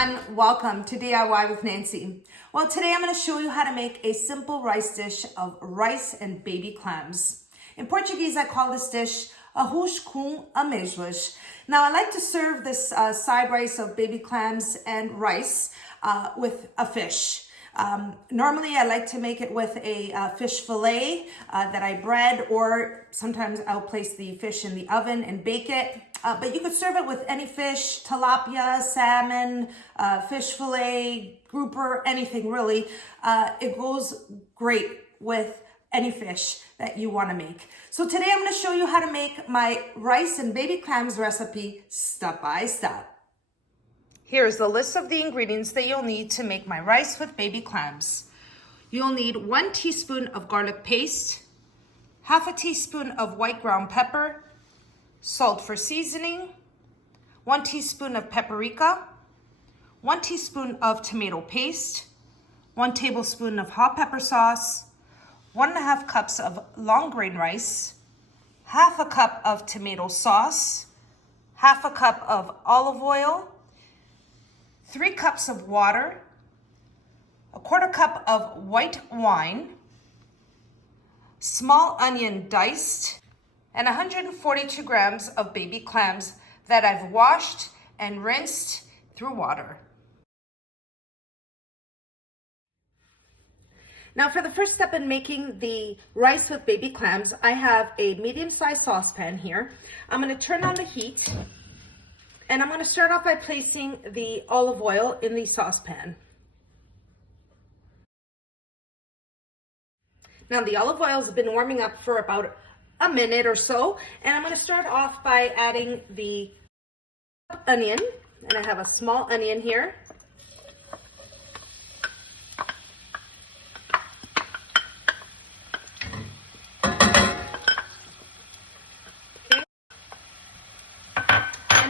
everyone, welcome to DIY with Nancy. Well, today I'm going to show you how to make a simple rice dish of rice and baby clams. In Portuguese, I call this dish arroz com amêijoas. Now, I like to serve this side rice of baby clams and rice with a fish. Normally, I like to make it with a fish fillet that I bread, or sometimes I'll place the fish in the oven and bake it. But you could serve it with any fish, tilapia, salmon, fish fillet, grouper, anything really. It goes great with any fish that you want to make. So today I'm going to show you how to make my rice and baby clams recipe step by step. Here's the list of the ingredients that you'll need to make my rice with baby clams. You'll need 1 teaspoon of garlic paste, half a teaspoon of white ground pepper, salt for seasoning, 1 teaspoon of paprika, 1 teaspoon of tomato paste, 1 tablespoon of hot pepper sauce, 1.5 cups of long grain rice, half a cup of tomato sauce, half a cup of olive oil, 3 cups of water, 1/4 cup of white wine, small onion diced, and 142 grams of baby clams that I've washed and rinsed through water. Now for the first step in making the rice with baby clams, I have a medium-sized saucepan here. I'm going to turn on the heat. And I'm going to start off by placing the olive oil in the saucepan. Now the olive oil has been warming up for about a minute or so, and I'm going to start off by adding the onion, and I have a small onion here.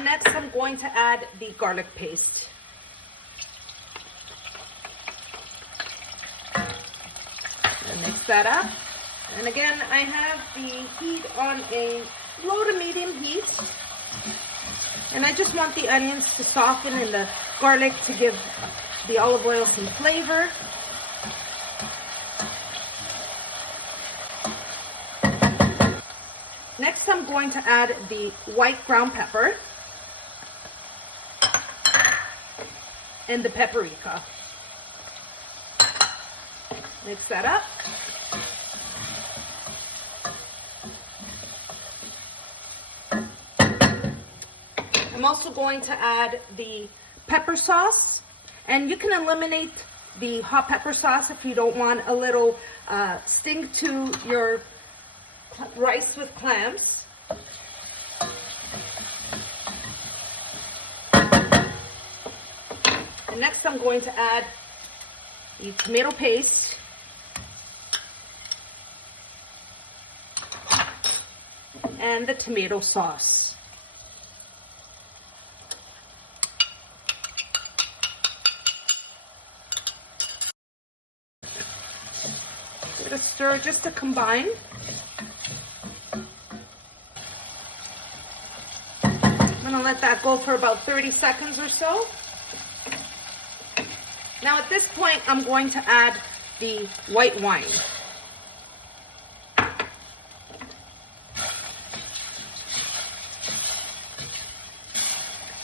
Next, I'm going to add the garlic paste. And mix that up. And again, I have the heat on a low to medium heat. And I just want the onions to soften and the garlic to give the olive oil some flavor. Next, I'm going to add the white ground pepper and the paprika. Mix that up. I'm also going to add the pepper sauce, and you can eliminate the hot pepper sauce if you don't want a little sting to your rice with clams. And next I'm going to add the tomato paste and the tomato sauce. Give it a stir just to combine. I'm going to let that go for about 30 seconds or so. Now at this point, I'm going to add the white wine.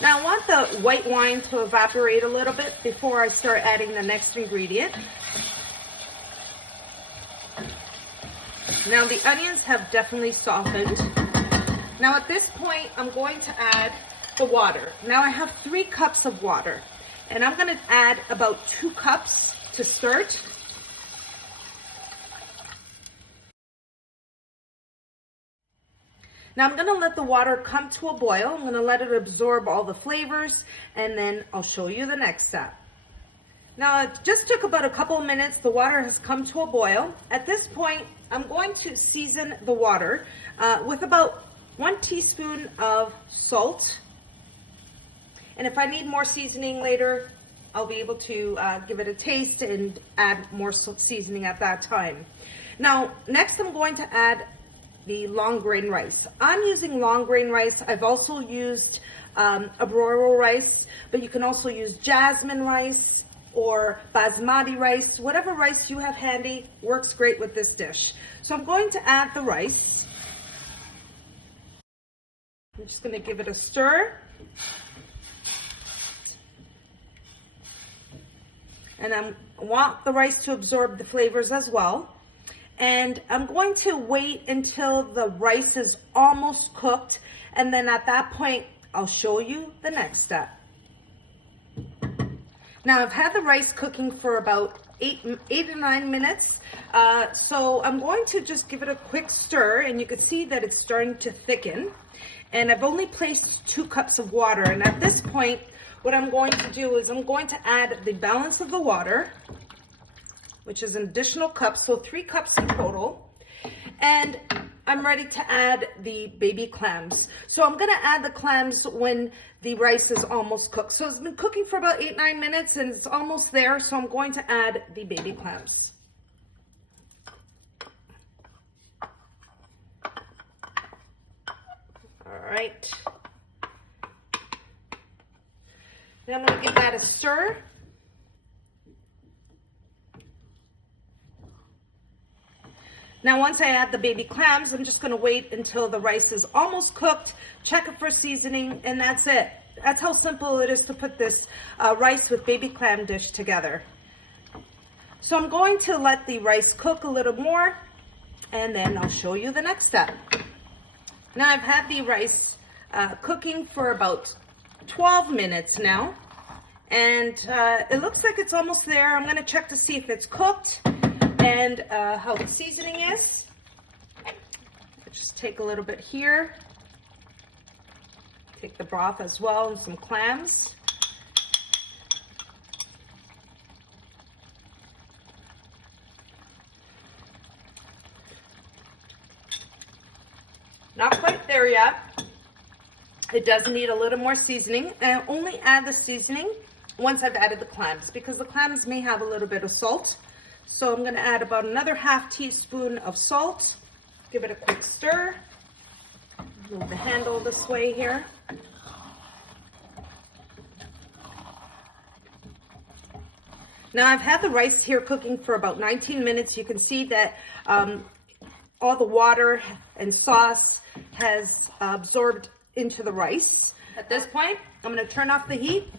Now I want the white wine to evaporate a little bit before I start adding the next ingredient. Now the onions have definitely softened. Now at this point, I'm going to add the water. Now I have 3 cups of water, and I'm going to add about 2 cups to start. Now I'm going to let the water come to a boil. I'm going to let it absorb all the flavors, and then I'll show you the next step. Now it just took about a couple of minutes. The water has come to a boil. At this point, I'm going to season the water with about 1 teaspoon of salt. And if I need more seasoning later, I'll be able to give it a taste and add more seasoning at that time. Now, next I'm going to add the long grain rice. I'm using long grain rice. I've also used arborio rice, but you can also use jasmine rice or basmati rice. Whatever rice you have handy works great with this dish. So I'm going to add the rice. I'm just going to give it a stir. And I want the rice to absorb the flavors as well. And I'm going to wait until the rice is almost cooked. And then at that point, I'll show you the next step. Now I've had the rice cooking for about 8 to 9 minutes. So I'm going to just give it a quick stir, and you can see that it's starting to thicken. And I've only placed 2 cups of water. And at this point, what I'm going to do is I'm going to add the balance of the water, which is an additional cup, so 3 cups in total. And I'm ready to add the baby clams. So I'm gonna add the clams when the rice is almost cooked. So it's been cooking for about 8-9 minutes and it's almost there, so I'm going to add the baby clams. All right. Then I'm gonna give that a stir. Now, once I add the baby clams, I'm just gonna wait until the rice is almost cooked, check it for seasoning, and that's it. That's how simple it is to put this rice with baby clam dish together. So I'm going to let the rice cook a little more, and then I'll show you the next step. Now, I've had the rice cooking for about 12 minutes now, and it looks like it's almost there. I'm gonna check to see if it's cooked and how the seasoning is. Just take a little bit here. Take the broth as well and some clams. Not quite there yet. It does need a little more seasoning, and I only add the seasoning once I've added the clams, because the clams may have a little bit of salt. So I'm gonna add about another ½ teaspoon of salt. Give it a quick stir. Move the handle this way here. Now I've had the rice here cooking for about 19 minutes. You can see that all the water and sauce has absorbed into the rice. At this point, I'm gonna turn off the heat.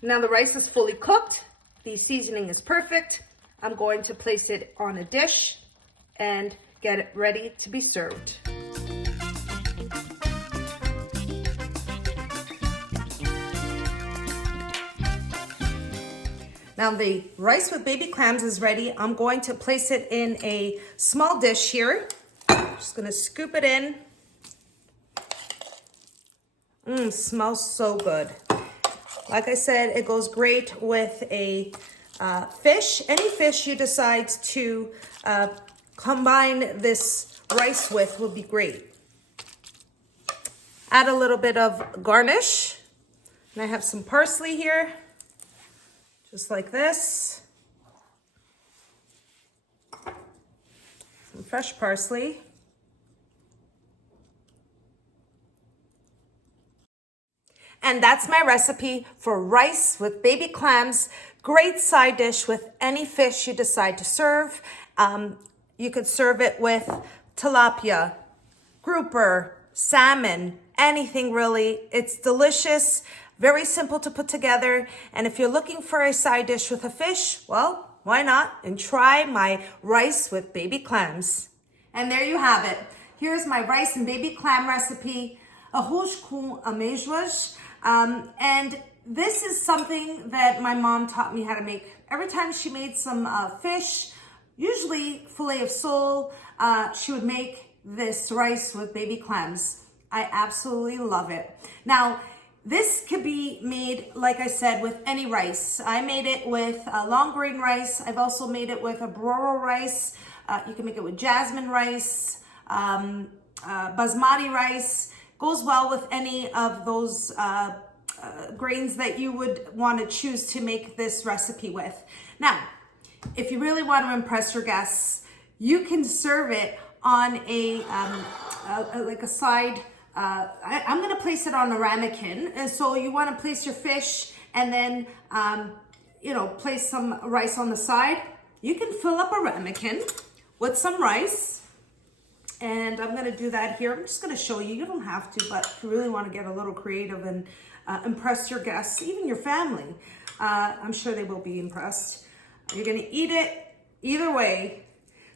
Now the rice is fully cooked. The seasoning is perfect. I'm going to place it on a dish and get it ready to be served. Now the rice with baby clams is ready. I'm going to place it in a small dish here. Just gonna scoop it in. Smells so good. Like I said, it goes great with a fish. Any fish you decide to combine this rice with will be great. Add a little bit of garnish. And I have some parsley here, just like this. Some fresh parsley. And that's my recipe for rice with baby clams. Great side dish with any fish you decide to serve. You could serve it with tilapia, grouper, salmon, anything really. It's delicious, very simple to put together. And if you're looking for a side dish with a fish, well, why not? And try my rice with baby clams. And there you have it. Here's my rice and baby clam recipe, Arroz de Amêijoas. And this is something that my mom taught me how to make. Every time she made some fish, usually fillet of sole, she would make this rice with baby clams. I absolutely love it. Now, this could be made, like I said, with any rice. I made it with long grain rice. I've also made it with arborio rice. You can make it with jasmine rice, basmati rice. Goes well with any of those grains that you would want to choose to make this recipe with. Now, if you really want to impress your guests, you can serve it on like a side I'm gonna place it on a ramekin. And so you wanna place your fish and then, you know, place some rice on the side. You can fill up a ramekin with some rice. And I'm gonna do that here. I'm just gonna show you. You don't have to, but if you really wanna get a little creative and impress your guests, even your family, I'm sure they will be impressed. You're gonna eat it either way.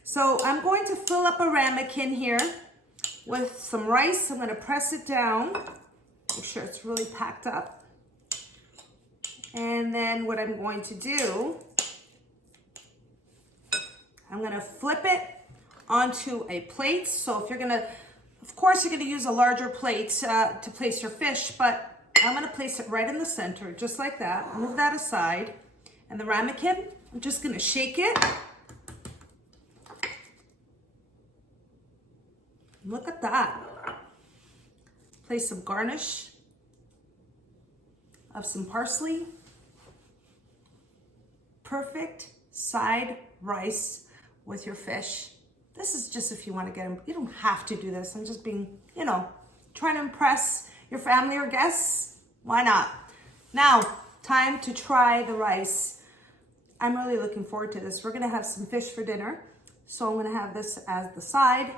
So I'm going to fill up a ramekin here with some rice. I'm gonna press it down, make sure it's really packed up. And then what I'm going to do, I'm gonna flip it onto a plate. So if you're gonna, of course you're gonna use a larger plate to place your fish, but I'm gonna place it right in the center, just like that. Move that aside. And the ramekin, I'm just gonna shake it. Look at that. Place some garnish of some parsley. Perfect side rice with your fish. This is just if you want to get them. You don't have to do this. I'm just being, you know, trying to impress your family or guests. Why not? Now, time to try the rice. I'm really looking forward to this. We're going to have some fish for dinner. So I'm going to have this as the side.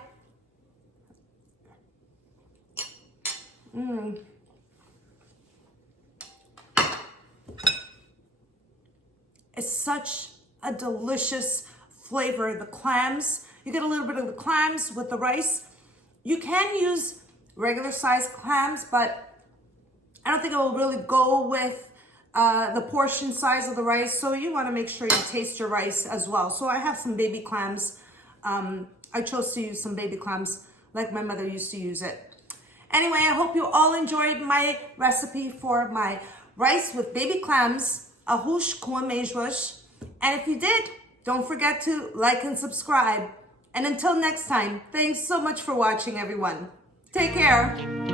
It's such a delicious flavor. The clams, you get a little bit of the clams with the rice. You can use regular sized clams, but I don't think it will really go with the portion size of the rice. So you want to make sure you taste your rice as well. So I have some baby clams. I chose to use some baby clams like my mother used to use it. Anyway, I hope you all enjoyed my recipe for my rice with baby clams, arroz com amêijoas. And if you did, don't forget to like and subscribe. And until next time, thanks so much for watching, everyone. Take care.